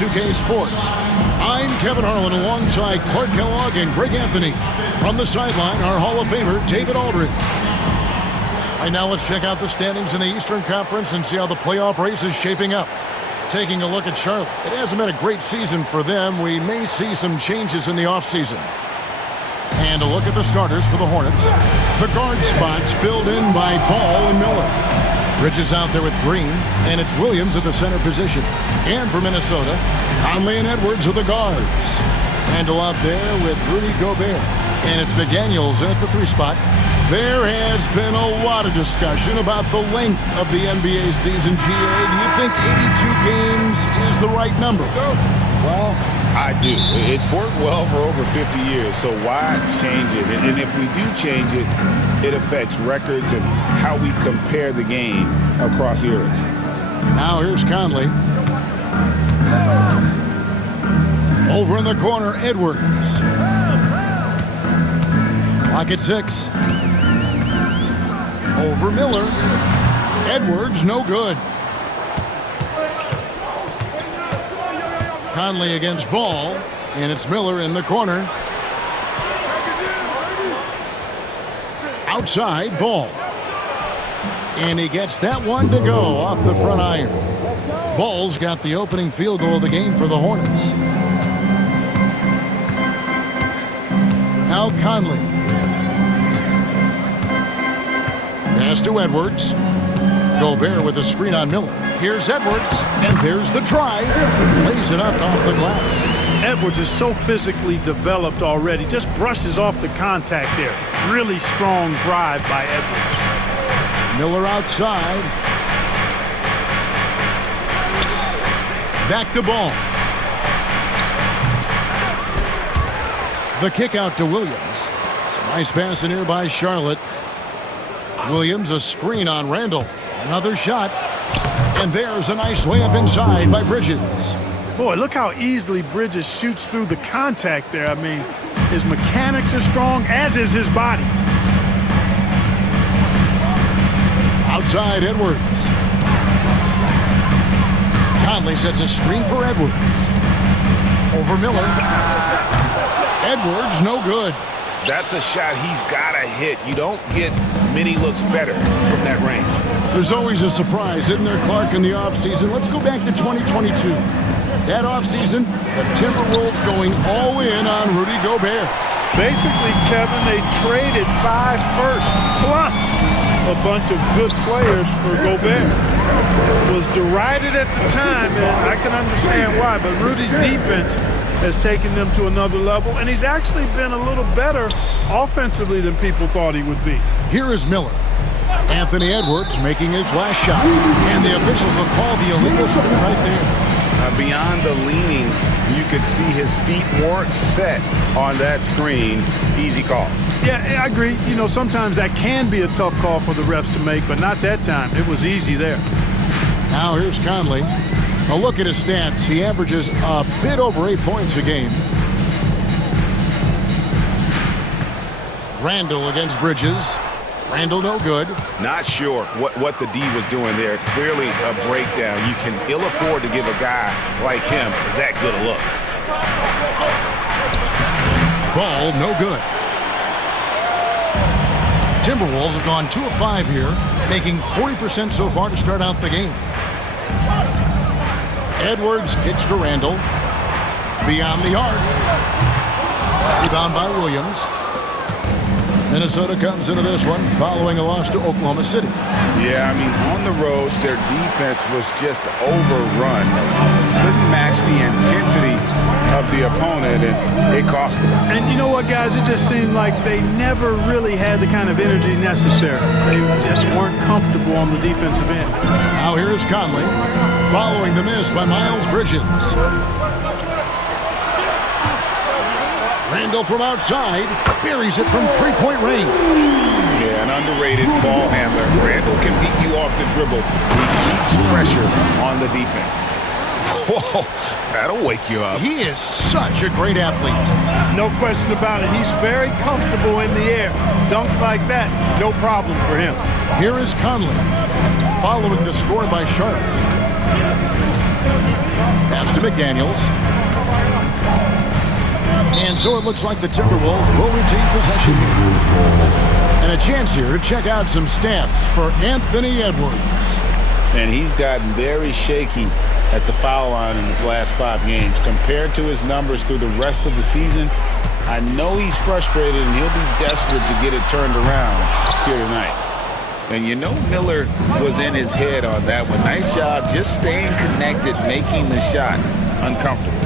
2K Sports. I'm Kevin Harlan alongside Clark Kellogg and Greg Anthony. From the sideline, our Hall of Famer, David Aldridge. Right now, let's check out the standings in the Eastern Conference and see how the playoff race is shaping up. Taking a look at Charlotte, it hasn't been a great season for them. We may see some changes in the offseason. And a look at the starters for the Hornets. The guard spots filled in by Ball and Miller. Bridges out there with Green, and it's Williams at the center position. And for Minnesota, Conley and Edwards are the guards. Randle out there with Rudy Gobert. And it's McDaniels in at the 3 spot. There has been a lot of discussion about the length of the NBA season, GA. Do you think 82 games is the right number? Well, I do. It's worked well for over 50 years, so why change it? And if we do change it, it affects records and how we compare the game across eras. Now here's Conley. Over in the corner, Edwards. Clock at 6. Over Miller. Edwards, no good. Conley against Ball, and it's Miller in the corner. Outside, Ball. And he gets that one to go off the front iron. Ball's got the opening field goal of the game for the Hornets. Now Conley. Pass to Edwards. Gobert with a screen on Miller. Here's Edwards, and there's the drive. Lays it up off the glass. Edwards is so physically developed already. Just brushes off the contact there. Really strong drive by Edwards. Miller outside. Back to Ball. The kick out to Williams. It's a nice pass in here by Charlotte. Williams, a screen on Randle. Another shot. And there's a nice layup inside by Bridges. Boy, look how easily Bridges shoots through the contact there. I mean, his mechanics are strong, as is his body. Outside, Edwards. Conley sets a screen for Edwards. Over Miller. Edwards, no good. That's a shot he's got to hit. You don't get many looks better from that range. There's always a surprise, isn't there, Clark, in the offseason? Let's go back to 2022. That offseason, the Timberwolves going all in on Rudy Gobert. Basically, Kevin, they traded 5 firsts plus a bunch of good players for Gobert. Was derided at the time, and I can understand why, but Rudy's defense has taken them to another level, and he's actually been a little better offensively than people thought he would be. Here is Miller. Anthony Edwards making his last shot, and the officials will call the illegal screen right there. Beyond the leaning, you could see his feet weren't set on that screen. Easy call. Yeah, I agree. You know, sometimes that can be a tough call for the refs to make, but not that time. It was easy there. Now here's Conley. A look at his stats. He averages a bit over 8 points a game. Randle against Bridges. Randle no good. Not sure what the D was doing there. Clearly a breakdown. You can ill afford to give a guy like him that good a look. Ball no good. Timberwolves have gone 2 of 5 here, making 40% so far to start out the game. Edwards kicks to Randle. Beyond the arc. Rebound by Williams. Minnesota comes into this one following a loss to Oklahoma City. Yeah, I mean, on the road, their defense was just overrun. Couldn't match the intensity of the opponent, and it cost them. And you know what, guys? It just seemed like they never really had the kind of energy necessary. They just weren't comfortable on the defensive end. Now here is Conley, following the miss by Miles Bridges. Randle from outside, buries it from 3-point range. Yeah, an underrated ball handler. Randle can beat you off the dribble. He keeps pressure on the defense. Whoa, that'll wake you up. He is such a great athlete. No question about it. He's very comfortable in the air. Dunks like that, no problem for him. Here is Conley, following the score by Charlotte. Pass pitch to McDaniels. And so it looks like the Timberwolves will retain possession here. And a chance here to check out some stats for Anthony Edwards. And he's gotten very shaky at the foul line in the last 5 games. Compared to his numbers through the rest of the season, I know he's frustrated and he'll be desperate to get it turned around here tonight. And you know Miller was in his head on that one. Nice job just staying connected, making the shot uncomfortable.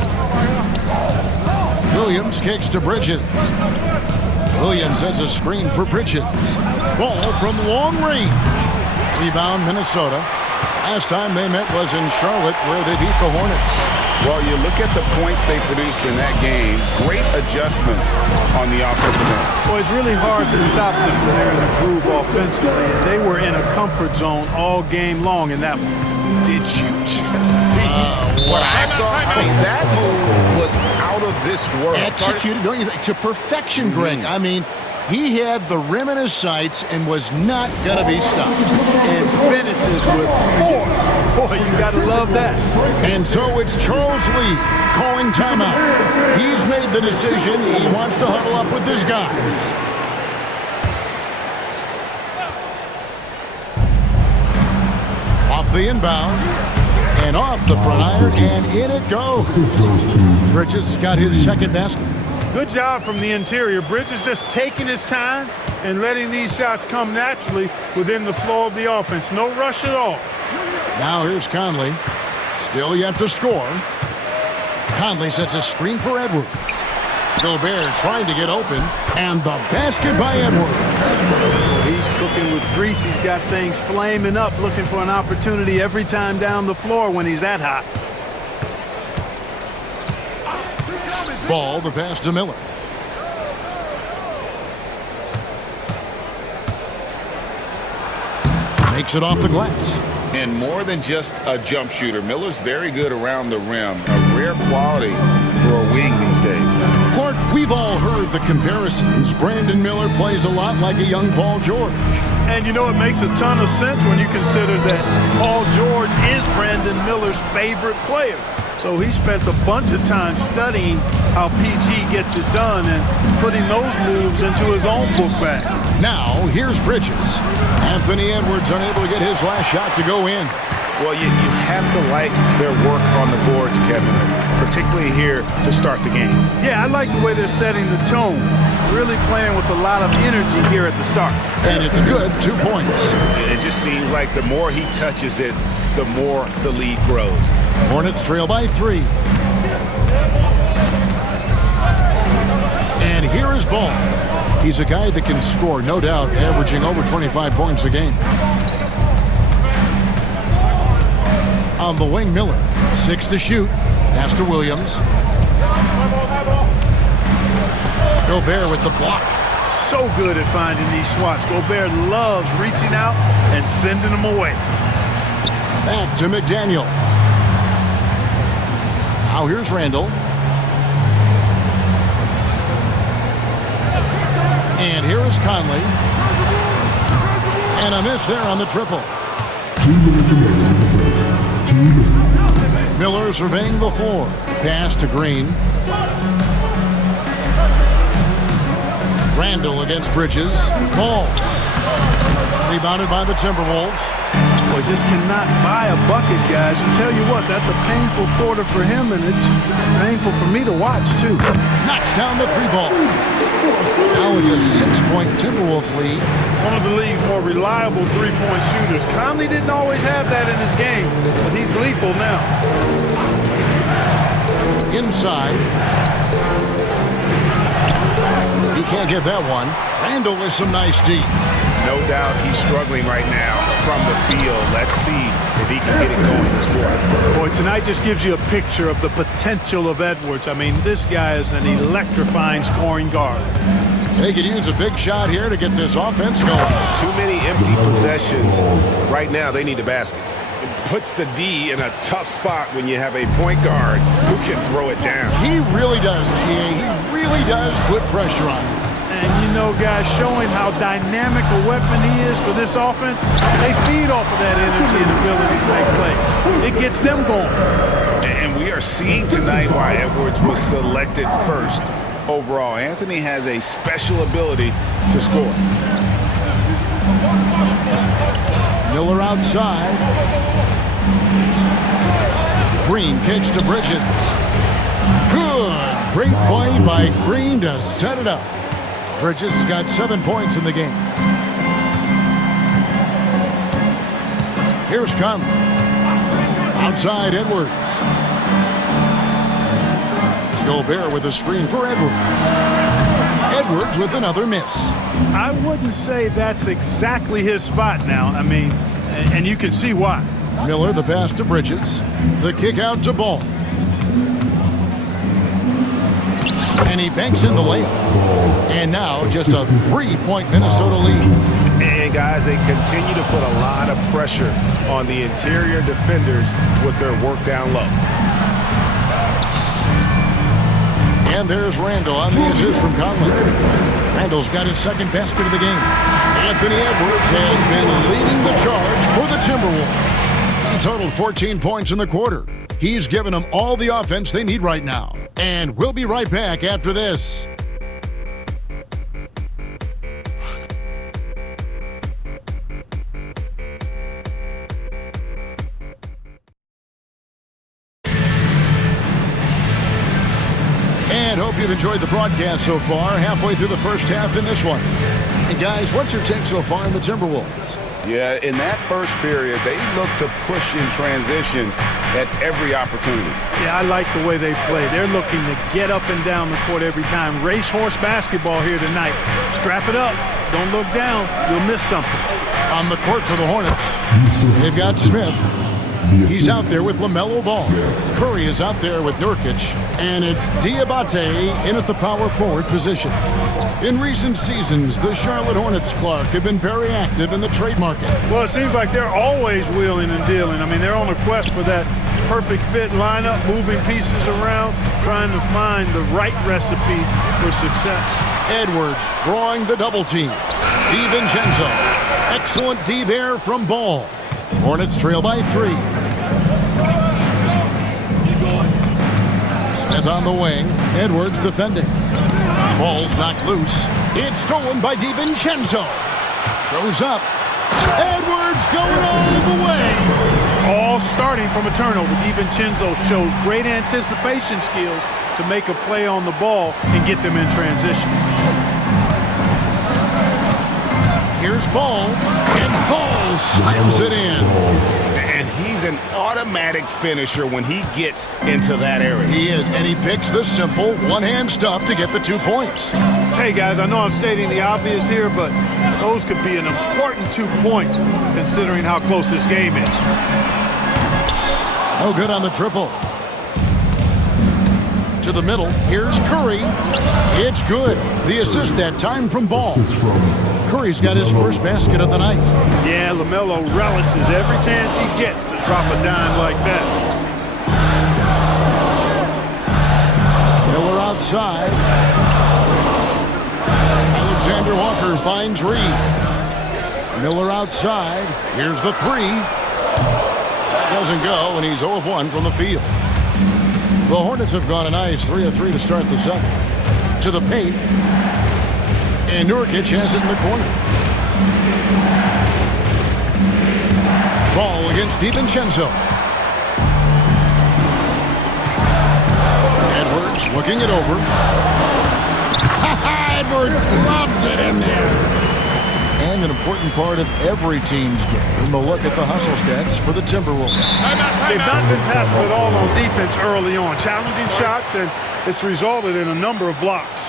Williams kicks to Bridges. Williams sets a screen for Bridges. Ball from long range. Rebound Minnesota. Last time they met was in Charlotte where they beat the Hornets. Well, you look at the points they produced in that game. Great adjustments on the offensive end. Well, it's really hard to stop them when they're in a groove offensively. And they were in a comfort zone all game long in that one. Did you just see what I saw? I mean, that move was out of this world. Executed, don't you think, to perfection, Greg. I mean, he had the rim in his sights and was not going to be stopped. And finishes with 4. Boy, you got to love that. And so it's Charles Lee calling timeout. He's made the decision. He wants to huddle up with his guys. Off the inbound. And off the front iron. And in it goes. Bridges got his second basket. Good job from the interior. Bridges just taking his time and letting these shots come naturally within the flow of the offense. No rush at all. Now here's Conley. Still yet to score. Conley sets a screen for Edwards. Gobert trying to get open. And the basket by Edwards. He's cooking with grease. He's got things flaming up, looking for an opportunity every time down the floor when he's that hot. Ball, the pass to Miller. Makes it off the glass. And more than just a jump shooter, Miller's very good around the rim. A rare quality for a wing these days. Clark, we've all heard the comparisons. Brandon Miller plays a lot like a young Paul George. And you know, it makes a ton of sense when you consider that Paul George is Brandon Miller's favorite player. So he spent a bunch of time studying how PG gets it done and putting those moves into his own book bag. Now, here's Bridges. Anthony Edwards unable to get his last shot to go in. Well, you have to like their work on the boards, Kevin, particularly here to start the game. Yeah, I like the way they're setting the tone. Really playing with a lot of energy here at the start. And it's good, 2 points. It just seems like the more he touches it, the more the lead grows. Hornets trail by 3. And here is Ball. He's a guy that can score, no doubt, averaging over 25 points a game. On the wing, Miller. 6 to shoot. Pass to Williams. Gobert with the block. So good at finding these swats. Gobert loves reaching out and sending them away. Back to McDaniel. Now here's Randall. And here is Conley. And a miss there on the triple. Miller surveying the floor. Pass to Green. Randall against Bridges. Ball. Rebounded by the Timberwolves. Boy, just cannot buy a bucket, guys. And tell you what, that's a painful quarter for him, and it's painful for me to watch, too. Knocks down the 3-ball. Now it's a 6-point Timberwolves lead. One of the league's more reliable three-point shooters. Conley didn't always have that in his game, but he's lethal now. Inside. He can't get that one. Randall with some nice D. No doubt he's struggling right now from the field. Let's see if he can get it going this quarter. Boy, tonight just gives you a picture of the potential of Edwards. I mean, this guy is an electrifying scoring guard. They could use a big shot here to get this offense going. Too many empty possessions. Right now, they need a basket. It puts the D in a tough spot when you have a point guard who can throw it down. He really does, GA. He really does put pressure on him. And you know, guys, showing how dynamic a weapon he is for this offense, they feed off of that energy and ability to make plays. It gets them going. And we are seeing tonight why Edwards was selected first overall. Anthony has a special ability to score. Miller outside. Green kicks to Bridges. Good. Great play by Green to set it up. Bridges has got 7 points in the game. Here's Conley. Outside Edwards. Gobert with a screen for Edwards. Edwards with another miss. I wouldn't say that's exactly his spot now. I mean, and you can see why. Miller the pass to Bridges. The kick out to Ball. And he banks in the layup. And now just a 3-point Minnesota lead. And guys, they continue to put a lot of pressure on the interior defenders with their work down low. And there's Randall on the assist from Conley. Randall's got his second basket of the game. Anthony Edwards has been leading the charge for the Timberwolves. He totaled 14 points in the quarter. He's given them all the offense they need right now. And we'll be right back after this. And hope you've enjoyed the broadcast so far. Halfway through the first half in this one. And guys, what's your take so far on the Timberwolves? Yeah, in that first period, they looked to push in transition at every opportunity. Yeah, I like the way they play. They're looking to get up and down the court every time. Racehorse basketball here tonight. Strap it up. Don't look down. You'll miss something. On the court for the Hornets, they've got Smith. He's out there with LaMelo Ball. Curry is out there with Nurkic. And it's Diabate in at the power forward position. In recent seasons, the Charlotte Hornets, Clark, have been very active in the trade market. Well, it seems like they're always wheeling and dealing. I mean, they're on a quest for that perfect fit lineup, moving pieces around, trying to find the right recipe for success. Edwards drawing the double team. DiVincenzo. Excellent D there from Ball. Hornets trail by 3. Smith on the wing. Edwards defending. Ball's knocked loose. It's stolen by DiVincenzo. Goes up. Edwards going all the way. All starting from a turnover. DiVincenzo shows great anticipation skills to make a play on the ball and get them in transition. Here's Ball, and Ball slams it in. And he's an automatic finisher when he gets into that area. He is, and he picks the simple one-hand stuff to get the 2 points. Hey, guys, I know I'm stating the obvious here, but those could be an important 2 points considering how close this game is. Oh, good on the triple. To the middle, here's Curry. It's good. The assist that time from Ball. Curry's got his first basket of the night. Yeah, LaMelo relishes every chance he gets to drop a dime like that. Miller outside. Alexander Walker finds Reed. Miller outside. Here's the 3. That doesn't go, and he's 0 of 1 from the field. The Hornets have gone a nice 3 of 3 to start the second. To the paint. And Nurkic has it in the corner. Ball against DiVincenzo. Edwards looking it over. Edwards loves it in there. And an important part of every team's game, a look at the hustle stats for the Timberwolves. They've not been passive at all on defense early on. Challenging shots, and it's resulted in a number of blocks.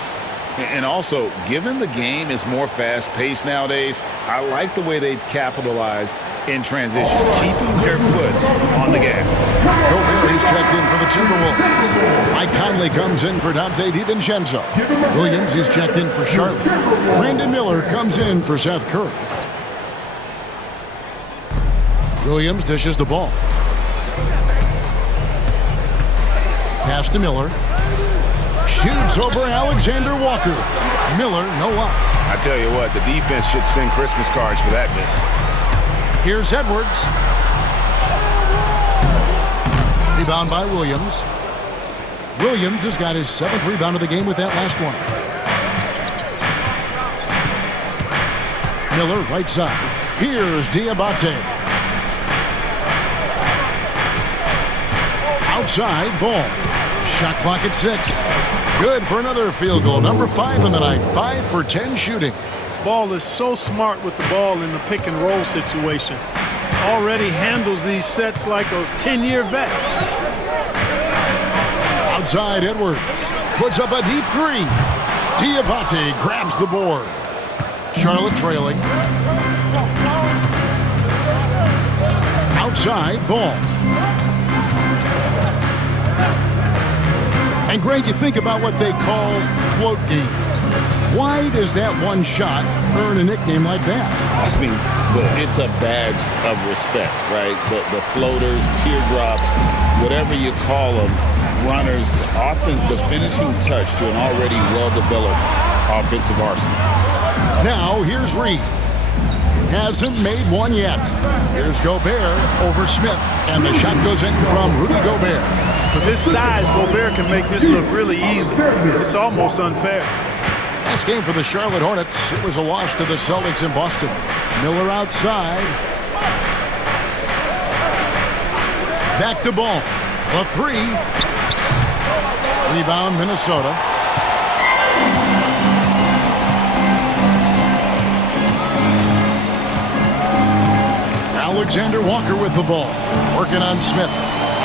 And also, given the game is more fast-paced nowadays, I like the way they've capitalized in transition, keeping their foot on the gas. Gobert is checked in for the Timberwolves. Mike Conley comes in for Dante DiVincenzo. Williams is checked in for Charlotte. Brandon Miller comes in for Seth Curry. Williams dishes the ball. Pass to Miller. Shoots over Alexander Walker. Miller, no up. I tell you what, the defense should send Christmas cards for that miss. Here's Edwards. Rebound by Williams. Williams has got his 7th rebound of the game with that last one. Miller, right side. Here's Diabate. Outside, Ball. Shot clock at 6. Good for another field goal. Number 5 in the night. 5 for 10 shooting. Ball is so smart with the ball in the pick and roll situation. Already handles these sets like a 10-year vet. Outside, Edwards puts up a deep 3. Diabate grabs the board. Charlotte trailing. Outside, Ball. And Greg, you think about what they call float game. Why does that one shot earn a nickname like that? I mean, it's a badge of respect, right? The floaters, teardrops, whatever you call them, runners, often the finishing touch to an already well-developed offensive arsenal. Now, here's Reed. Hasn't made one yet. Here's Gobert over Smith, and the shot goes in from Rudy Gobert. With his size, Gobert can make this look really easy. It's almost unfair. Last game for the Charlotte Hornets, it was a loss to the Celtics in Boston. Miller outside. Back to Ball. A 3. Rebound, Minnesota. Alexander Walker with the ball. Working on Smith.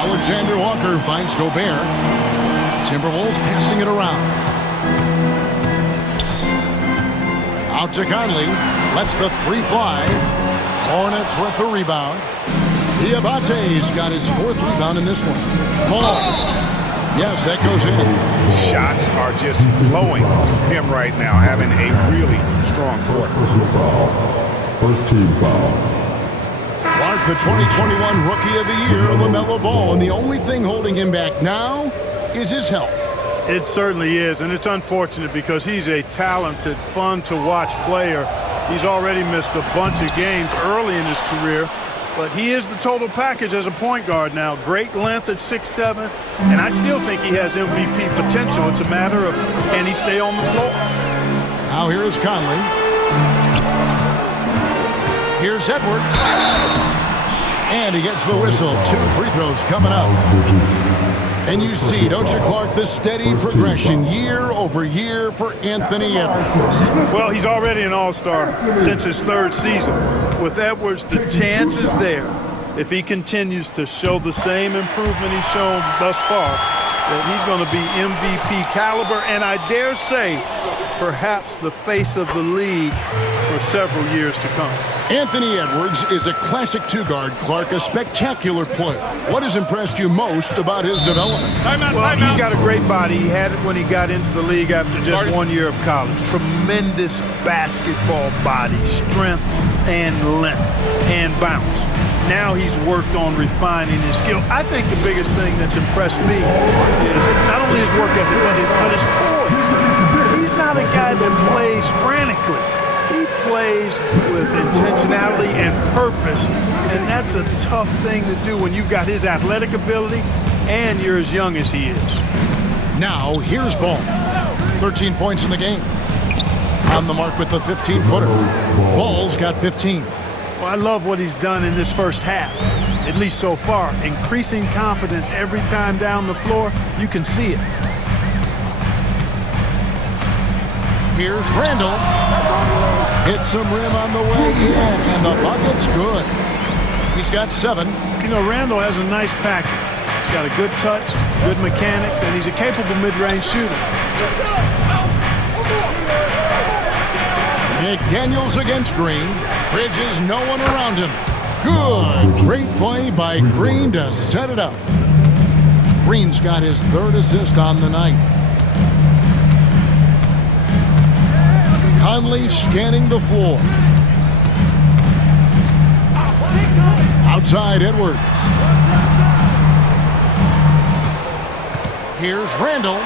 Alexander Walker finds Gobert. Timberwolves passing it around. Out to Conley. Lets the 3 fly. Hornets with the rebound. Diabate's got his 4th rebound in this one. Ball. Yes, that goes in. Shots are just flowing for him right now, having a really strong quarter. First team foul. Clark, the 2021 Rookie of the Year, LaMelo Ball, and the only thing holding him back now is his health. It certainly is, and it's unfortunate because he's a talented, fun-to-watch player. He's already missed a bunch of games early in his career, but he is the total package as a point guard now. Great length at 6'7", and I still think he has MVP potential. It's a matter of can he stay on the floor. Now here's Conley. Here's Edwards. And he gets the whistle. 2 free throws coming up. And you see, don't you, Clark, the steady progression year over year for Anthony Edwards. Well, he's already an all-star since his 3rd season. With Edwards, the chance is there, if he continues to show the same improvement he's shown thus far, that he's going to be MVP caliber, and I dare say, perhaps the face of the league for several years to come. Anthony Edwards is a classic 2-guard, Clark, a spectacular player. What has impressed you most about his development? Well, he's got a great body. He had it when he got into the league after just 1 year of college. Tremendous basketball body, strength and length and bounce. Now he's worked on refining his skill. I think the biggest thing that's impressed me is not only his work ethic, but his poise. He's not a guy that plays frantically. He plays with intentionality and purpose, and that's a tough thing to do when you've got his athletic ability and you're as young as he is. Now, here's Ball. 13 points in the game. On the mark with the 15-footer. Ball's got 15. Well, I love what he's done in this first half, at least so far. Increasing confidence every time down the floor. You can see it. Here's Randall. Hits some rim on the way in, and the bucket's good. He's got 7. You know, Randall has a nice package. He's got a good touch, good mechanics, and he's a capable mid-range shooter. McDaniels against Green. Bridges, no one around him. Good. Great play by Green to set it up. Green's got his 3rd assist on the night. Conley scanning the floor. Outside Edwards. Here's Randall.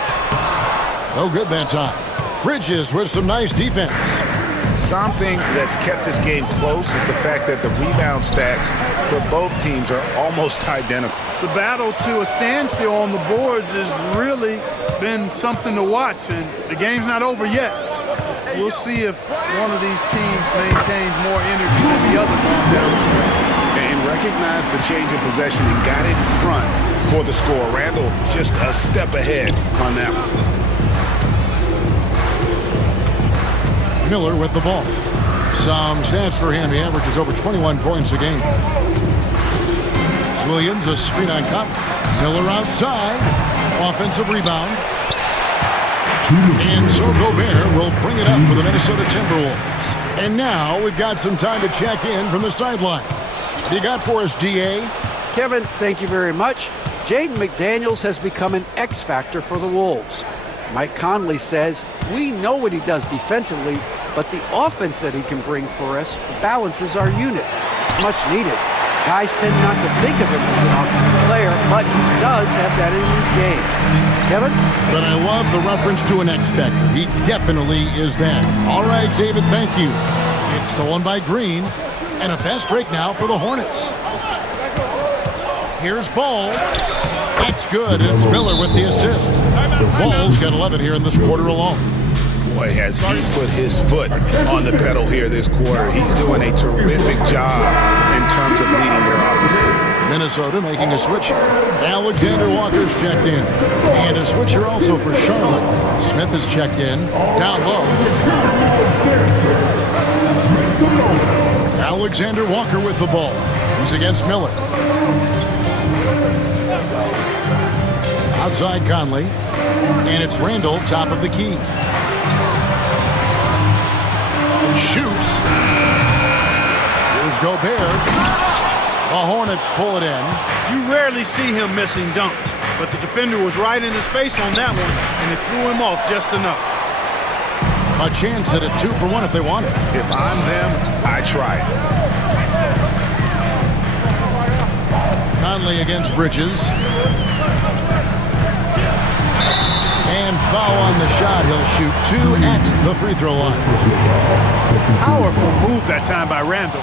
No good that time. Bridges with some nice defense. Something that's kept this game close is the fact that the rebound stats for both teams are almost identical. The battle to a standstill on the boards has really been something to watch, and the game's not over yet. We'll see if one of these teams maintains more energy than the other down the stretch. And recognize the change of possession and got in front for the score. Randall just a step ahead on that one. Miller with the ball. Some stats for him. He averages over 21 points a game. Williams, a screen on Cup. Miller outside. Offensive rebound. And so Gobert will bring it up for the Minnesota Timberwolves. And now we've got some time to check in from the sidelines. What do you got for us, D.A.? Kevin, thank you very much. Jaden McDaniels has become an X factor for the Wolves. Mike Conley says, we know what he does defensively, but the offense that he can bring for us balances our unit. It's much needed. Guys tend not to think of him as an offensive player, but he does have that in his game. Kevin? But I love the reference to an X factor. He definitely is that. All right, David, thank you. It's stolen by Green, and a fast break now for the Hornets. Here's Ball. That's good. It's Miller with the assist. Ball's got 11 here in this quarter alone. Boy, has he put his foot on the pedal here this quarter. He's doing a terrific job in terms of leading their offense. Minnesota making a switch. Alexander Walker's checked in. And a switcher also for Charlotte. Smith is checked in. Down low. Alexander Walker with the ball. He's against Miller. Outside Conley. And it's Randall, top of the key. Shoots. Here's Gobert. The Hornets pull it in. You rarely see him missing dunks, but the defender was right in his face on that one, and it threw him off just enough. A chance at a 2 for 1 if they want it. If I'm them, I try it. Conley against Bridges. And foul on the shot. He'll shoot 2 at the free throw line. Powerful move that time by Randall.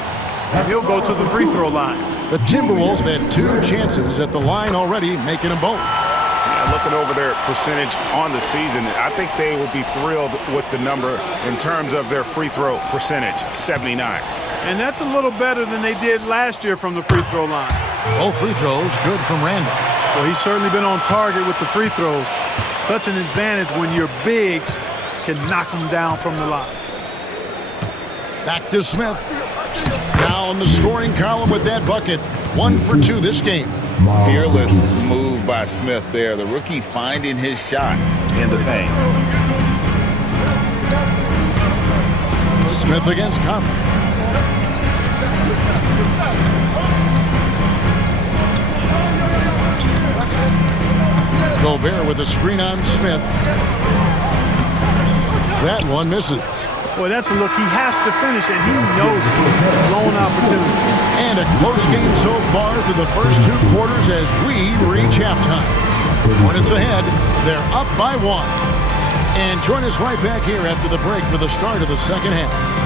And he'll go to the free throw line. The Timberwolves have had 2 chances at the line already, making them both. Yeah, looking over their percentage on the season, I think they will be thrilled with the number in terms of their free throw percentage, 79. And that's a little better than they did last year from the free throw line. Both free throws good from Randall. Well, he's certainly been on target with the free throws. Such an advantage when your bigs can knock them down from the line. Back to Smith. Now in the scoring column with that bucket. 1 for 2 this game. Fearless move by Smith there. The rookie finding his shot in the paint. Smith against Conley. Gobert with a screen on Smith. That one misses. Boy, that's a look he has to finish, and he knows it. Blown opportunity. And a close game so far through the first 2 quarters as we reach halftime. Hornets ahead. They're up by 1. And join us right back here after the break for the start of the second half.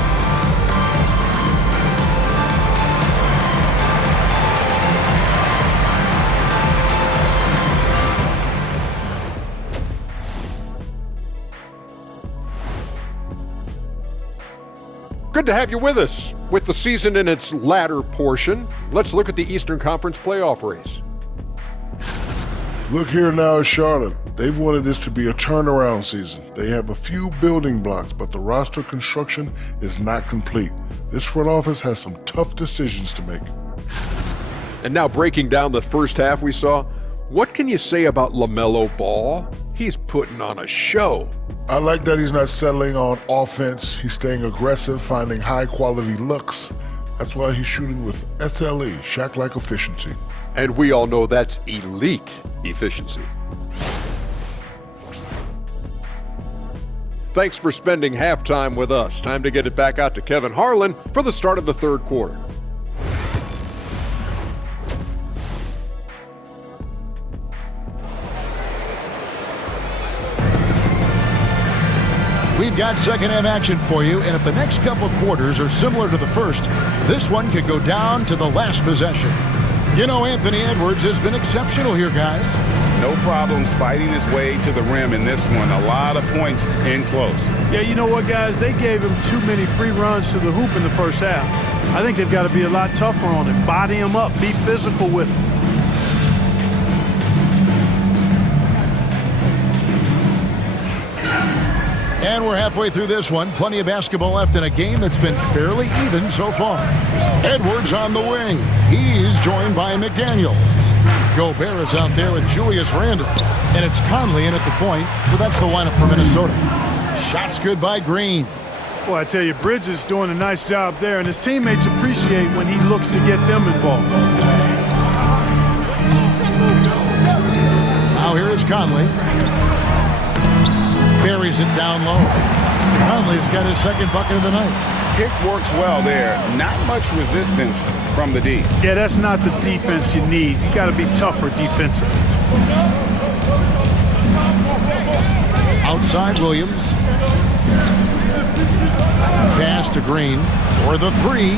Good to have you with us. With the season in its latter portion, let's look at the Eastern Conference playoff race. Look here now at Charlotte. They've wanted this to be a turnaround season. They have a few building blocks, but the roster construction is not complete. This front office has some tough decisions to make. And now breaking down the first half we saw, what can you say about LaMelo Ball? He's putting on a show. I like that he's not settling on offense. He's staying aggressive, finding high-quality looks. That's why he's shooting with SLE, Shaq-like efficiency. And we all know that's elite efficiency. Thanks for spending halftime with us. Time to get it back out to Kevin Harlan for the start of the third quarter. We've got second half action for you, and if the next couple quarters are similar to the first, this one could go down to the last possession. You know, Anthony Edwards has been exceptional here, guys. No problems fighting his way to the rim in this one. A lot of points in close. Yeah, you know what, guys? They gave him too many free runs to the hoop in the first half. I think they've got to be a lot tougher on him. Body him up. Be physical with him. And we're halfway through this one. Plenty of basketball left in a game that's been fairly even so far. Edwards on the wing. He's joined by McDaniels. Gobert is out there with Julius Randle. And it's Conley in at the point, so that's the lineup for Minnesota. Shots good by Green. Boy, I tell you, Bridges is doing a nice job there, and his teammates appreciate when he looks to get them involved. Now here is Conley. Buries it down low. Conley's got his second bucket of the night. Pick works well there. Not much resistance from the D. Yeah, that's not the defense you need. You got to be tougher defensively. Outside Williams. Pass to Green for the three.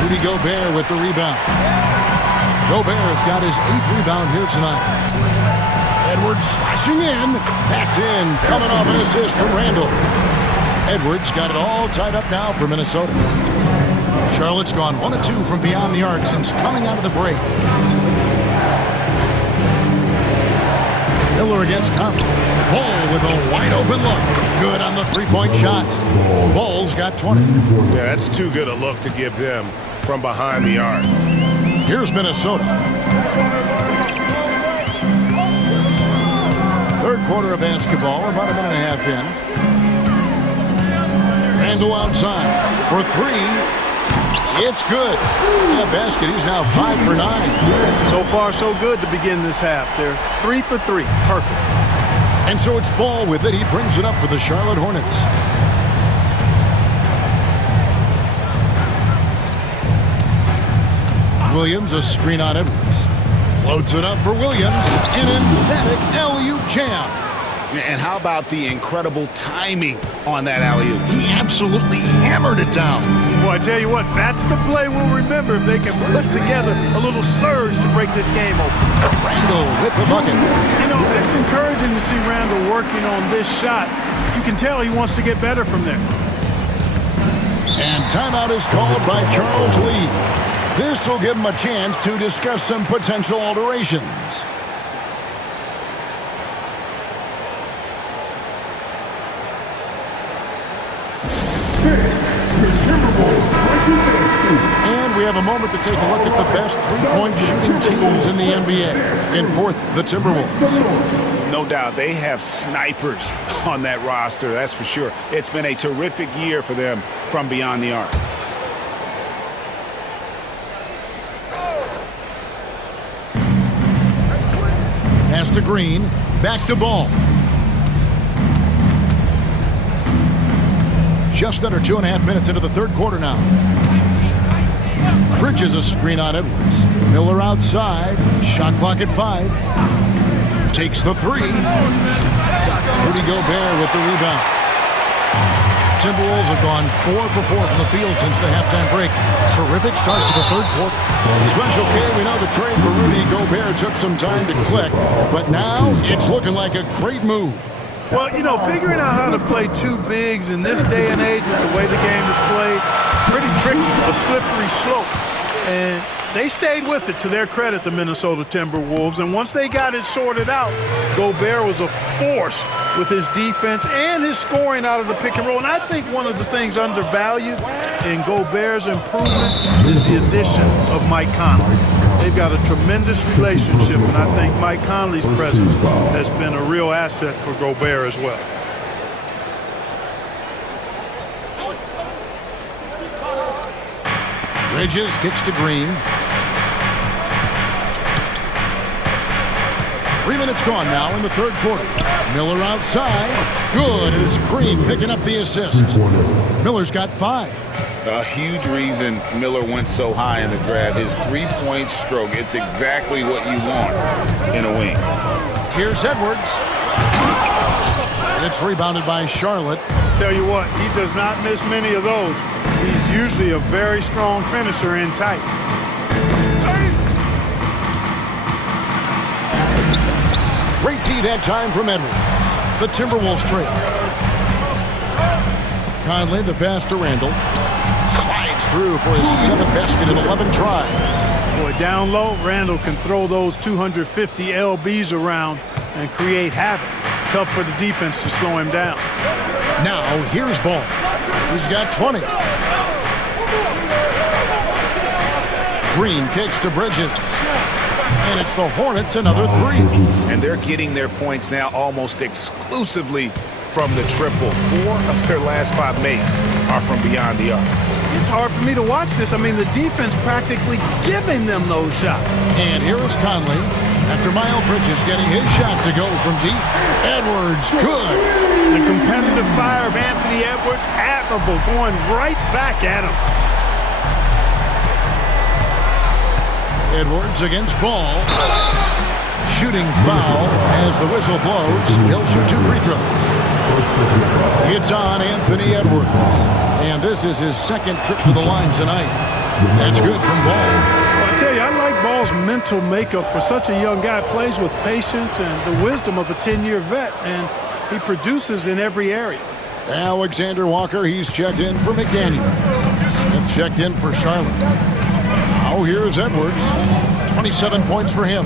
Rudy Gobert with the rebound. Gobert has got his 8th rebound here tonight. Edwards slashing in. That's in. Coming off an assist from Randle. Edwards got it all tied up now for Minnesota. Charlotte's gone 1 of 2 from beyond the arc since coming out of the break. Miller against Conley. Ball with a wide open look. Good on the three-point shot. Ball's got 20. Yeah, that's too good a look to give them from behind the arc. Here's Minnesota. Third quarter of basketball, about a minute and a half in. Randle outside for three. It's good. That basket, he's now 5 for 9. So far, so good to begin this half. They're 3 for 3. Perfect. And so it's Ball with it. He brings it up for the Charlotte Hornets. Williams, a screen on Edwards. Floats it up for Williams. An emphatic alley-oop jam. And how about the incredible timing on that alley-oop? He absolutely hammered it down. Boy, I tell you what, that's the play we'll remember if they can put together a little surge to break this game open. Randle with the bucket. You know, it's encouraging to see Randle working on this shot. You can tell he wants to get better from there. And timeout is called by Charles Lee. This will give him a chance to discuss some potential alterations. And we have a moment to take a look at the best three-point shooting teams in the NBA. In fourth, the Timberwolves. No doubt, they have snipers on that roster, that's for sure. It's been a terrific year for them from beyond the arc. Pass to Green, back to Ball. Just under 2.5 minutes into the third quarter now. Bridges a screen on Edwards. Miller outside. Shot clock at 5. Takes the three. Rudy Gobert with the rebound. Timberwolves have gone 4 for 4 from the field since the halftime break. Terrific start to the third quarter. Special K, we know the trade for Rudy Gobert took some time to click, but now it's looking like a great move. Well, you know, figuring out how to play two bigs in this day and age with the way the game is played, pretty tricky, a slippery slope. And they stayed with it, to their credit, the Minnesota Timberwolves. And once they got it sorted out, Gobert was a force with his defense and his scoring out of the pick and roll. And I think one of the things undervalued in Gobert's improvement is the addition of Mike Conley. They've got a tremendous relationship, and I think Mike Conley's presence has been a real asset for Gobert as well. Bridges kicks to Green. 3 minutes gone now in the third quarter. Miller outside. Good, and it's Green picking up the assist. Miller's got 5. A huge reason Miller went so high in the draft, his three-point stroke. It's exactly what you want in a wing. Here's Edwards. It's rebounded by Charlotte. Tell you what, he does not miss many of those. He's usually a very strong finisher in tight. Great D that time from Edwards. The Timberwolves trail. Conley, the pass to Randall. Slides through for his 7th basket in 11 tries. Boy, down low, Randall can throw those 250 LBs around and create havoc. Tough for the defense to slow him down. Now, here's Ball. He's got 20. Green kicks to Bridges. And it's the Hornets another 3. And they're getting their points now almost exclusively from the triple. 4 of their last 5 makes are from beyond the arc. It's hard for me to watch this. I mean, the defense practically giving them those shots. And here is Conley after Miles Bridges getting his shot to go from deep. Edwards, good. The competitive fire of Anthony Edwards, admirable, going right back at him. Edwards against Ball. Shooting foul as the whistle blows. He'll shoot 2 free throws. It's on Anthony Edwards. And this is his 2nd trip to the line tonight. That's good from Ball. Well, I tell you, I like Ball's mental makeup for such a young guy. Plays with patience and the wisdom of a 10-year vet, and he produces in every area. Alexander Walker, he's checked in for McDaniel. Smith checked in for Charlotte. Now here's Edwards. 27 points for him.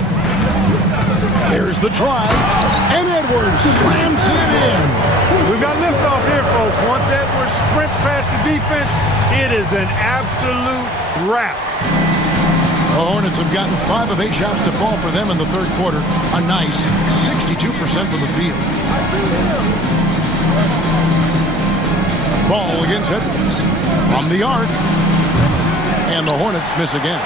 There's the drive, and Edwards slams it in. We've got liftoff here, folks. Once Edwards sprints past the defense, it is an absolute wrap. The Hornets have gotten 5 of 8 shots to fall for them in the 3rd quarter. A nice 62% from the field. Ball against Edwards. From the arc. And the Hornets miss again.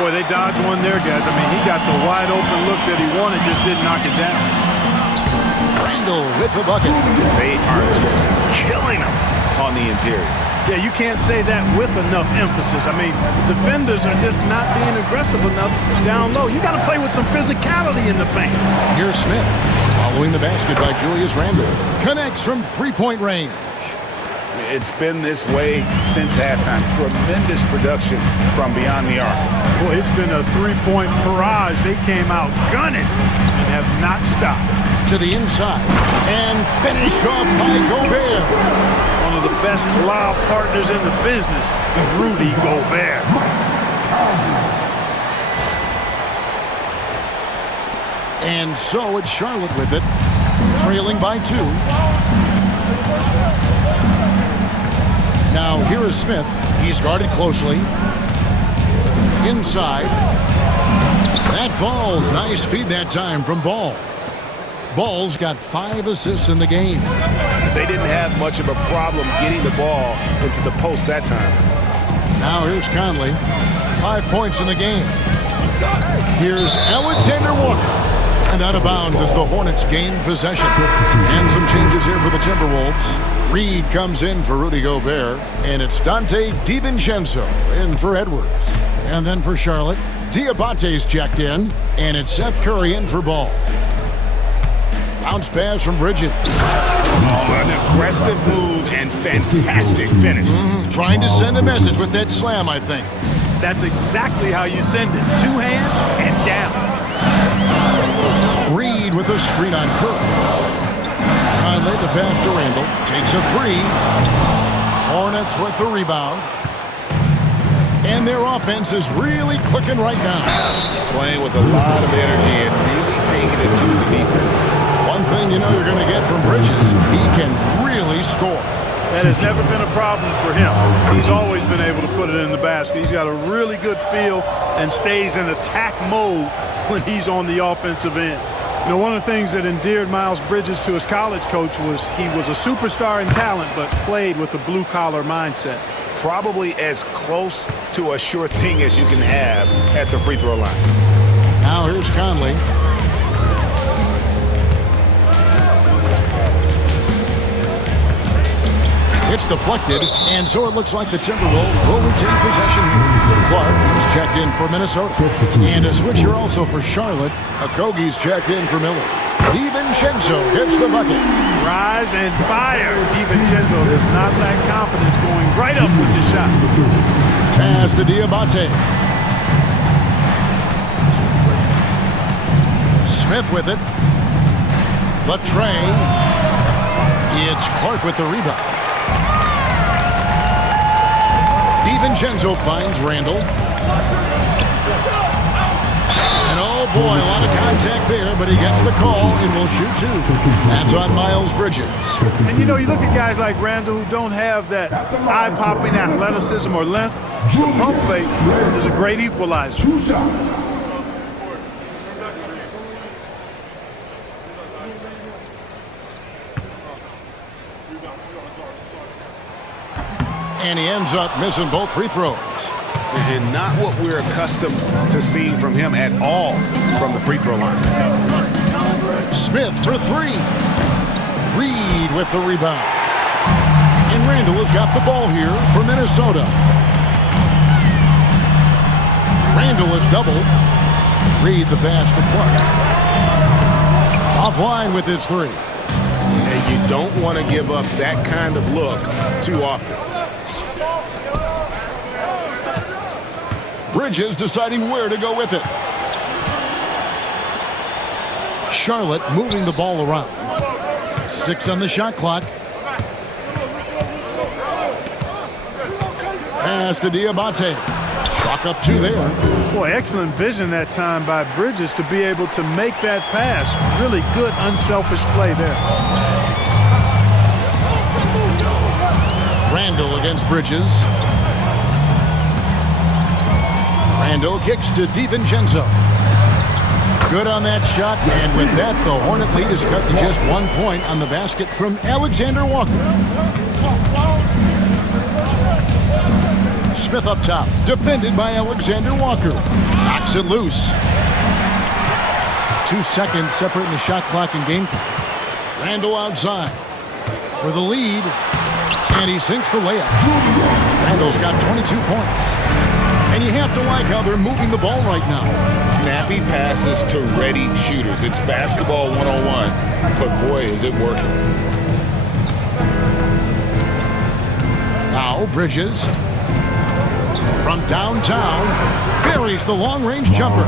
Boy, they dodged one there, guys. I mean, he got the wide open look that he wanted, just didn't knock it down. Randall with the bucket. They are just killing him on the interior. Yeah, you can't say that with enough emphasis. I mean, the defenders are just not being aggressive enough down low. You got to play with some physicality in the paint. Here's Smith. Following the basket by Julius Randle. Connects from 3-point range. It's been this way since halftime. Tremendous production from beyond the arc. Boy, it's been a 3-point barrage. They came out gunning and have not stopped. To the inside and finished off by Gobert. One of the best lob partners in the business, Rudy Gobert. And so it's Charlotte with it, trailing by 2. Now here is Smith. He's guarded closely. Inside. That falls. Nice feed that time from Ball. Ball's got 5 assists in the game. They didn't have much of a problem getting the ball into the post that time. Now here's Conley. 5 points in the game. Here's Alexander Walker. And out of bounds as the Hornets gain possession. And some changes here for the Timberwolves. Reed comes in for Rudy Gobert. And it's Dante DiVincenzo in for Edwards. And then for Charlotte, Diabate's checked in. And it's Seth Curry in for Ball. Bounce pass from Bridges. An aggressive move and fantastic finish. Trying to send a message with that slam, I think. That's exactly how you send it. 2 hands and down. Reed with a screen on Curry. Conley, the pass to Randall. Takes a 3. Hornets with the rebound. And their offense is really clicking right now. Playing with a lot of energy and really taking it to the defense. One thing you know you're going to get from Bridges, he can really score. That has never been a problem for him. He's always been able to put it in the basket. He's got a really good feel and stays in attack mode when he's on the offensive end. You know, one of the things that endeared Miles Bridges to his college coach was he was a superstar in talent, but played with a blue-collar mindset. Probably as close to a sure thing as you can have at the free throw line. Now here's Conley. It's deflected, and so it looks like the Timberwolves will retain possession here. Clark is checked in for Minnesota. And a switcher also for Charlotte. Okogie's checked in for Miller. DiVincenzo gets the bucket. Rise and fire. DiVincenzo does not lack confidence, going right up with the shot. Pass to Diabate. Smith with it. Latre. It's Clark with the rebound. DiVincenzo finds Randall. And oh boy, a lot of contact there, but he gets the call and will shoot two. That's on Miles Bridges. And you know, you look at guys like Randall who don't have that eye-popping athleticism or length. The pump fake is a great equalizer. And he ends up missing both free throws. And not what we're accustomed to seeing from him at all from the free throw line. Smith for three. Reed with the rebound. And Randall has got the ball here for Minnesota. Randall is doubled. Reed the pass to Clark. Offline with his three. And you don't want to give up that kind of look too often. Bridges deciding where to go with it. Charlotte moving the ball around. 6 on the shot clock. Pass to Diabate. Chalk up 2 there. Boy, excellent vision that time by Bridges to be able to make that pass. Really good, unselfish play there. Randall against Bridges. Randall kicks to DiVincenzo. Good on that shot, and with that, the Hornet lead is cut to just 1 point on the basket from Alexander Walker. Smith up top, defended by Alexander Walker. Knocks it loose. 2 seconds separating the shot clock and game clock. Randall outside for the lead, and he sinks the layup. Randall's got 22 points. And you have to like how they're moving the ball right now. Snappy passes to ready shooters. It's basketball 101, but boy, is it working. Now Bridges from downtown buries the long-range jumper.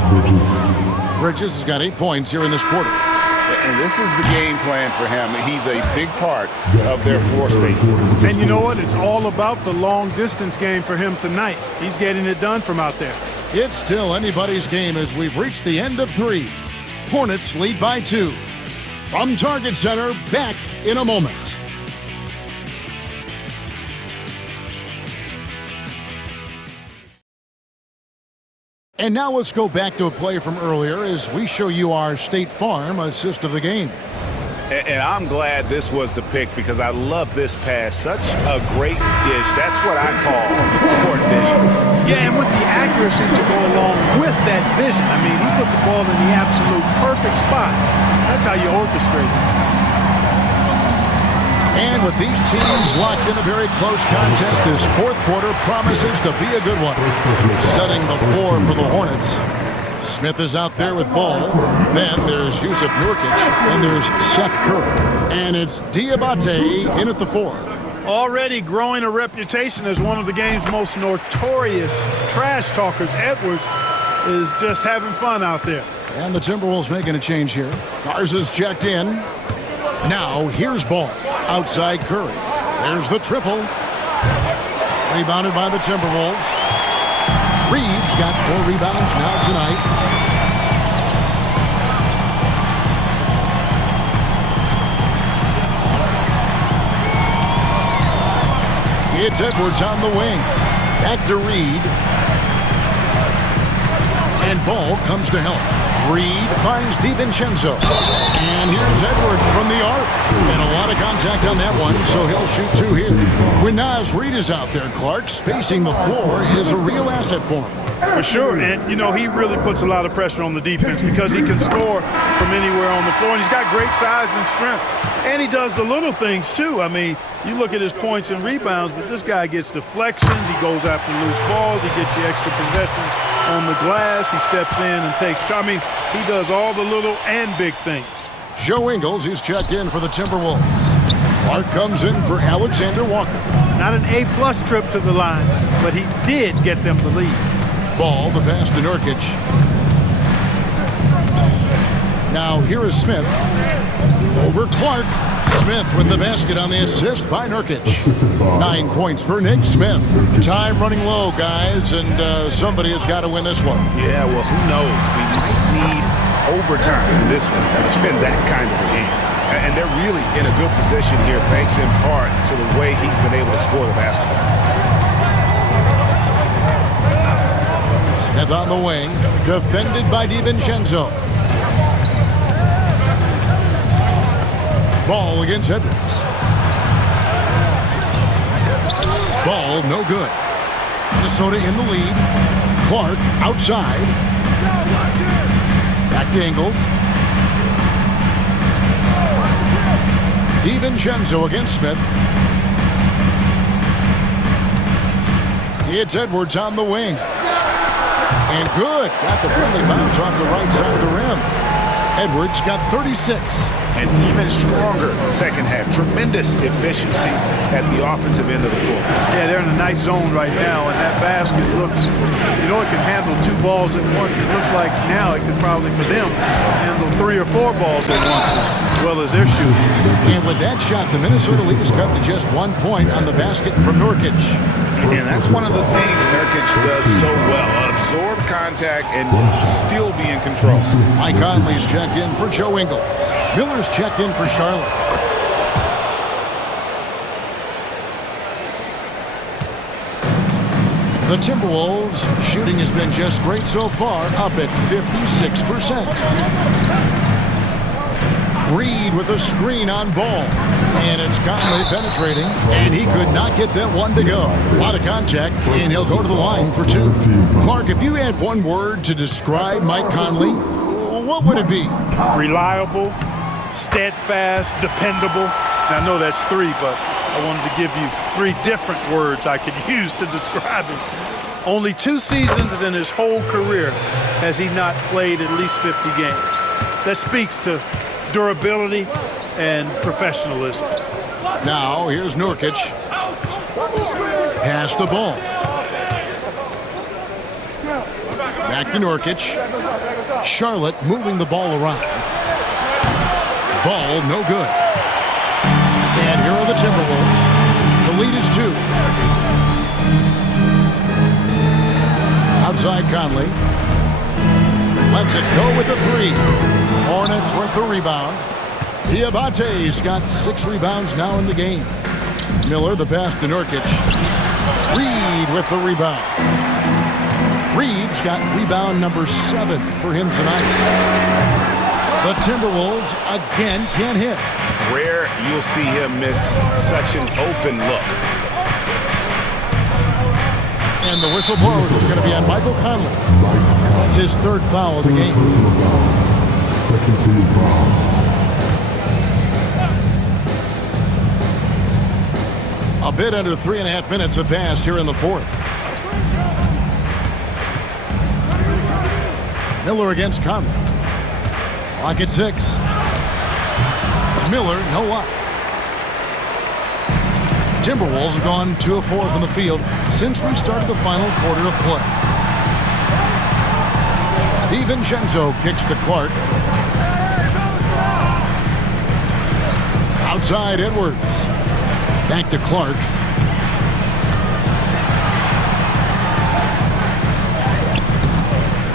Bridges has got 8 points here in this quarter. And this is the game plan for him. He's a big part of their floor spacing. And you know what? It's all about the long-distance game for him tonight. He's getting it done from out there. It's still anybody's game as we've reached the end of 3. Hornets lead by 2. From Target Center, back in a moment. And now let's go back to a play from earlier as we show you our State Farm assist of the game. And I'm glad this was the pick because I love this pass. Such a great dish. That's what I call court vision. Yeah, and with the accuracy to go along with that vision. I mean, he put the ball in the absolute perfect spot. That's how you orchestrate it. And with these teams locked in a very close contest, this 4th quarter promises to be a good one. Setting the floor for the Hornets. Smith is out there with ball. Then there's Yusuf Nurkic, and there's Seth Curry. And it's Diabate in at the 4. Already growing a reputation as one of the game's most notorious trash talkers, Edwards is just having fun out there. And the Timberwolves making a change here. Garza's checked in. Now here's ball. Outside Curry. There's the triple. Rebounded by the Timberwolves. Reeves got 4 rebounds now tonight. It's Edwards on the wing. Back to Reed. And ball comes to help. Reed finds DiVincenzo. And here's Edwards from the arc. And a lot of contact on that one, so he'll shoot 2 here. When Naz Reid is out there, Clark, spacing the floor is a real asset for him. For sure, and you know, he really puts a lot of pressure on the defense because he can score from anywhere on the floor, and he's got great size and strength. And he does the little things too. I mean, you look at his points and rebounds, but this guy gets deflections, he goes after loose balls, he gets you extra possessions on the glass, he steps in and takes. I mean, he does all the little and big things. Joe Ingles, he's checked in for the Timberwolves. Clark comes in for Alexander Walker. Not an A-plus trip to the line, but he did get them the lead. Ball, the pass to Nurkic. Now here is Smith. Over Clark. Smith with the basket on the assist by Nurkic. 9 points for Nick Smith. Time running low, guys, and somebody has got to win this one. Yeah, well, who knows? We might need overtime in this one. It's been that kind of a game. And they're really in a good position here, thanks in part to the way he's been able to score the basketball. Smith on the wing, defended by DiVincenzo. Ball against Edwards. Ball no good. Minnesota in the lead. Clark outside. Back to Ingles. DiVincenzo against Smith. It's Edwards on the wing. And good. Got the friendly bounce off the right side of the rim. Edwards got 36. And even stronger second half. Tremendous efficiency at the offensive end of the floor. Yeah, they're in a nice zone right now, and that basket looks, it can handle 2 balls at once. It looks like now it could probably, for them, handle 3 or 4 balls at once as well as their shooting. And with that shot, the Minnesota lead is cut to just 1 point on the basket from Nurkic. And that's one of the things Nurkic does so well. Absorb contact and still be in control. Mike Conley's checked in for Joe Ingles. Miller's checked in for Charlotte. The Timberwolves shooting has been just great so far, up at 56%. Reed with a screen on Ball. And it's Conley penetrating, and he could not get that one to go. A lot of contact, and he'll go to the line for 2. Clark, if you had one word to describe Mike Conley, what would it be? Reliable, steadfast, dependable. Now, I know that's 3, but I wanted to give you 3 different words I could use to describe him. Only 2 seasons in his whole career has he not played at least 50 games. That speaks to durability and professionalism. Now, here's Nurkic. Pass the ball. Back to Nurkic. Charlotte moving the ball around. Ball no good. And here are the Timberwolves. The lead is 2. Outside Conley. Lets it go with the 3. Hornets with the rebound. Diabate's got 6 rebounds now in the game. Miller, the pass to Nurkic. Reed with the rebound. Reed's got rebound number 7 for him tonight. The Timberwolves again can't hit. Rare you'll see him miss such an open look. And the whistle blows. It's going to be on Michael Conley. That's his 3rd foul of the game. Second team foul. A bit under 3.5 minutes have passed here in the 4th. Miller against Conley. Clock at 6. Miller, no luck. Timberwolves have gone 2 of 4 from the field since we started the final quarter of play. DiVincenzo kicks to Clark. Outside Edwards. Back to Clark.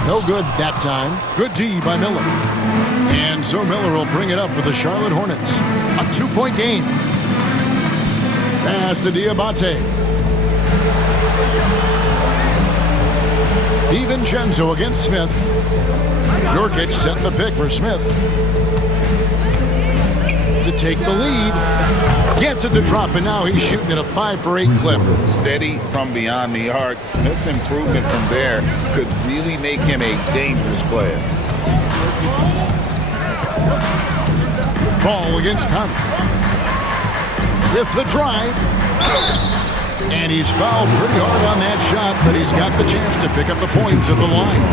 No good that time. Good D by Miller. And so Miller will bring it up for the Charlotte Hornets. A 2-point game. Pass to Diabate. DiVincenzo against Smith. Nurkic setting the pick for Smith. To take the lead. Gets it to drop, and now he's shooting at a 5 for 8 clip. Steady from beyond the arc. Smith's improvement from there could really make him a dangerous player. Ball against Conley. With the drive. And he's fouled pretty hard on that shot, but he's got the chance to pick up the points at the line.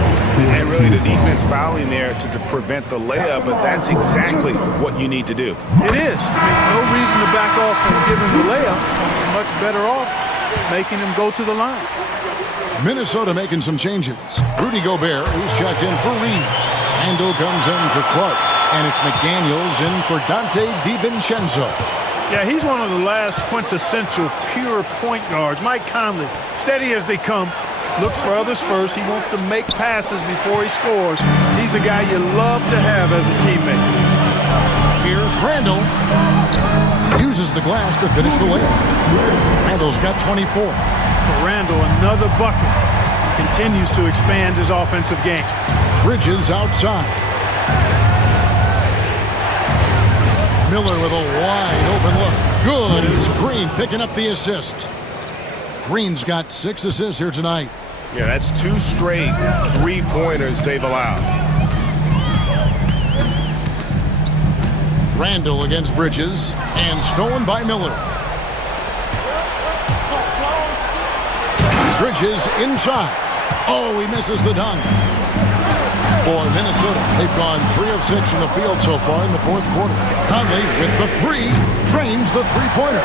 And really the defense fouling there to prevent the layup, but that's exactly what you need to do. It is. I mean, no reason to back off from giving the layup. You're much better off making him go to the line. Minnesota making some changes. Rudy Gobert, who's checked in for Reed. Randall comes in for Clark. And it's McDaniels in for Dante DiVincenzo. Yeah, he's one of the last quintessential pure point guards. Mike Conley, steady as they come, looks for others first. He wants to make passes before he scores. He's a guy you love to have as a teammate. Here's Randall. Uses the glass to finish the layup. Randall's got 24. For Randall, another bucket. Continues to expand his offensive game. Bridges outside. Miller with a wide open look. Good, and it's Green picking up the assist. Green's got 6 assists here tonight. Yeah, that's 2 straight three-pointers they've allowed. Randall against Bridges, and stolen by Miller. Bridges inside. Oh, he misses the dunk. For Minnesota, they've gone 3 of 6 from the field so far in the 4th quarter. Conley with the 3, drains the three-pointer.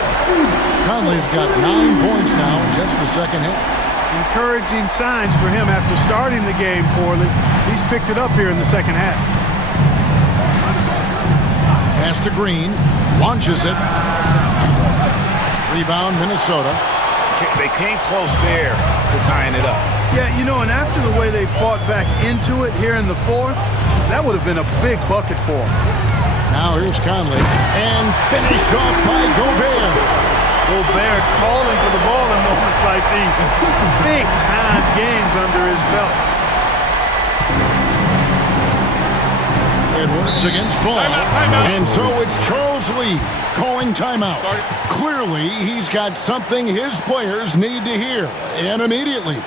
Conley's got 9 points now in just the second half. Encouraging signs for him after starting the game poorly. He's picked it up here in the second half. Pass to Green, launches it. Rebound, Minnesota. They came close there to tying it up. Yeah, you know, and after the way they fought back into it here in the 4th, that would have been a big bucket for them. Now here's Conley, and finished off by Gobert. Gobert calling for the ball in moments like these. Big-time games under his belt. Edwards against Ball. Timeout. And so it's Charles Lee calling timeout. Clearly, he's got something his players need to hear, and immediately.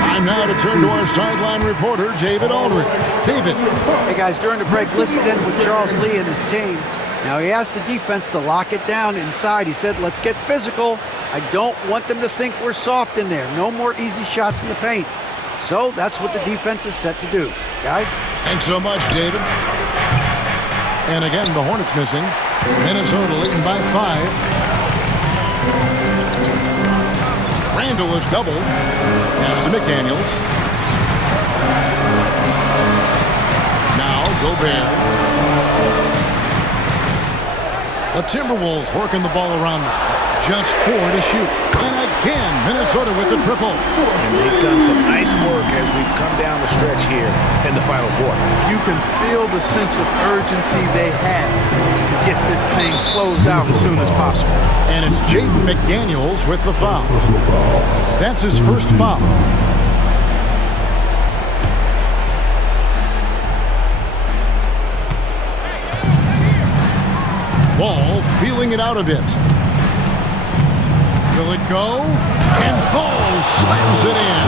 Time now to turn to our sideline reporter, David Aldridge. David. Hey guys, during the break, listened in with Charles Lee and his team. Now he asked the defense to lock it down inside. He said, let's get physical. I don't want them to think we're soft in there. No more easy shots in the paint. So that's what the defense is set to do. Guys? Thanks so much, David. And again, the Hornets missing. Minnesota leading by 5. Randall is doubled. Pass to McDaniels. Now Gobert. The Timberwolves working the ball around now. Just 4 to shoot. And again, Minnesota with the triple. And they've done some nice work as we've come down the stretch here in the final quarter. You can feel the sense of urgency they have to get this thing closed out as soon as possible. And it's Jaden McDaniels with the foul. That's his first foul. Ball feeling it out a bit. Will it go? And Ball slams it in.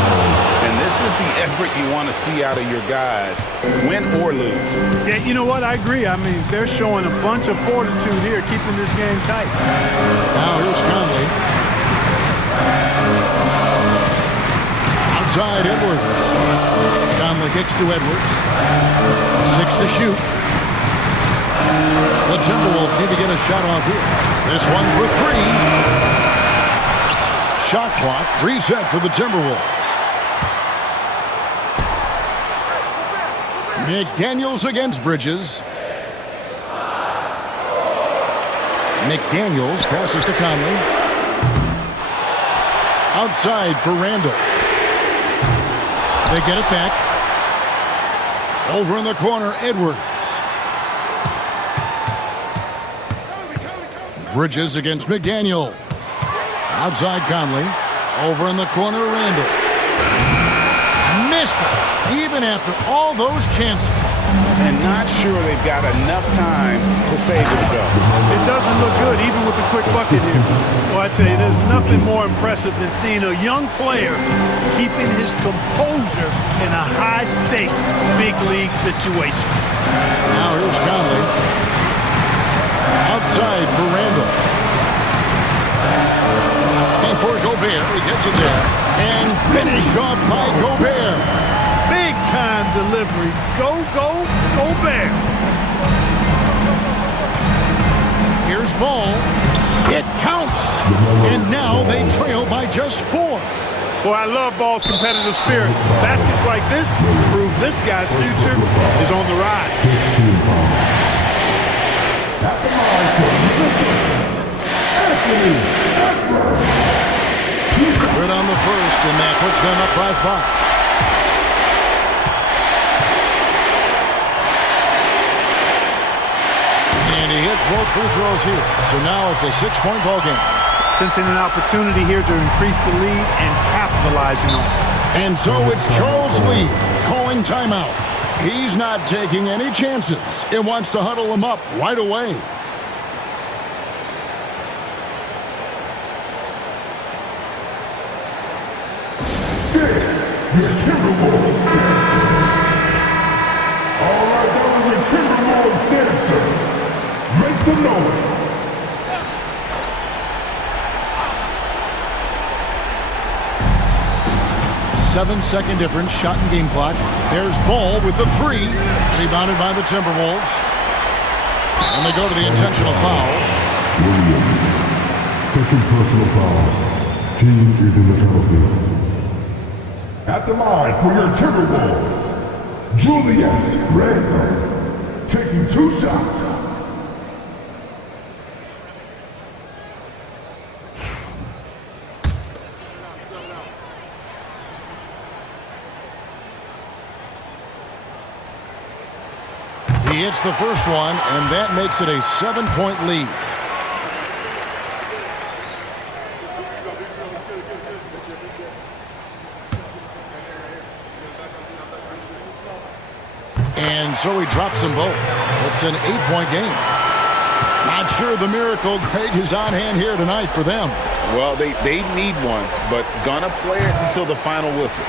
And this is the effort you want to see out of your guys, win or lose. Yeah, you know what? I agree. I mean, they're showing a bunch of fortitude here, keeping this game tight. Now here's Conley. Outside Edwards. Conley kicks to Edwards. 6 to shoot. The Timberwolves need to get a shot off here. This one for 3. Shot clock reset for the Timberwolves. McDaniels against Bridges. McDaniels passes to Conley. Outside for Randall. They get it back. Over in the corner, Edwards. Bridges against McDaniel. Outside Conley. Over in the corner, Randall. persistent, even after all those chances. And not sure they've got enough time to save themselves. It doesn't look good, even with a quick bucket here. Well, I tell you, there's nothing more impressive than seeing a young player keeping his composure in a high-stakes, big-league situation. Now here's Conley. Outside for Randall. And for Gobert, he gets it there. And finished off by Gobert. Big-time delivery. Go, Gobert. Here's Ball. It counts. And now they trail by just 4. Boy, I love Ball's competitive spirit. Baskets like this prove this guy's future is on the rise. Good on the first, and that puts them up by 5. And he hits both free throws here. So now it's a 6-point ball game. Sensing an opportunity here to increase the lead and capitalizing on it. And so it's Charles Lee calling timeout. He's not taking any chances and wants to huddle them up right away. Your Timberwolves dancer. All right, now your Timberwolves dancer. Make some noise. Seven-second difference, shot and game clock. There's Ball with the 3. Rebounded by the Timberwolves. And they go to the intentional foul. Williams. Second personal foul. Team is in the penalty. At the line for your Timberwolves, Julius Randle, taking 2 shots. He hits the first one, and that makes it a 7-point lead. And so he drops them both. It's an 8-point game. Not sure the miracle, Greg, is on hand here tonight for them. Well, they need one, but gonna play it until the final whistle.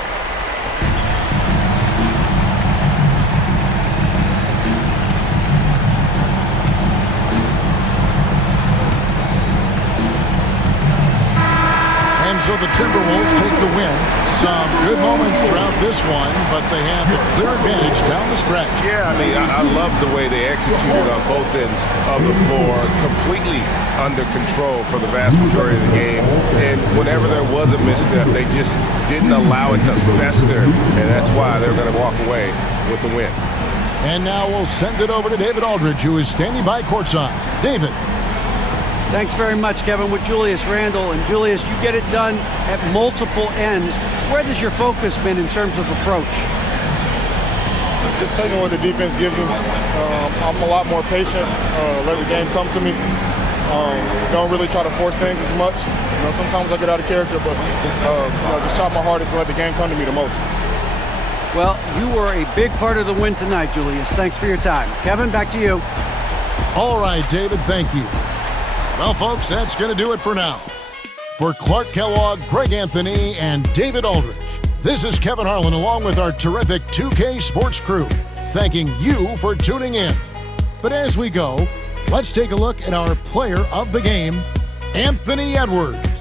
And so the Timberwolves take the win. Some good moments throughout this one, but they have the clear advantage down the stretch. Yeah, I mean, I love the way they executed on both ends of the floor, completely under control for the vast majority of the game. And whenever there was a misstep, they just didn't allow it to fester, and that's why they're going to walk away with the win. And now we'll send it over to David Aldridge, who is standing by courtside. David. Thanks very much, Kevin, with Julius Randle. And Julius, you get it done at multiple ends. Where has your focus been in terms of approach? Just taking what the defense gives him. I'm a lot more patient, let the game come to me. Don't really try to force things as much. Sometimes I get out of character, but just try my hardest to let the game come to me the most. Well, you were a big part of the win tonight, Julius. Thanks for your time. Kevin, back to you. All right, David, thank you. Well, folks, that's going to do it for now. For Clark Kellogg, Greg Anthony, and David Aldridge, this is Kevin Harlan along with our terrific 2K Sports crew, thanking you for tuning in. But as we go, let's take a look at our player of the game, Anthony Edwards.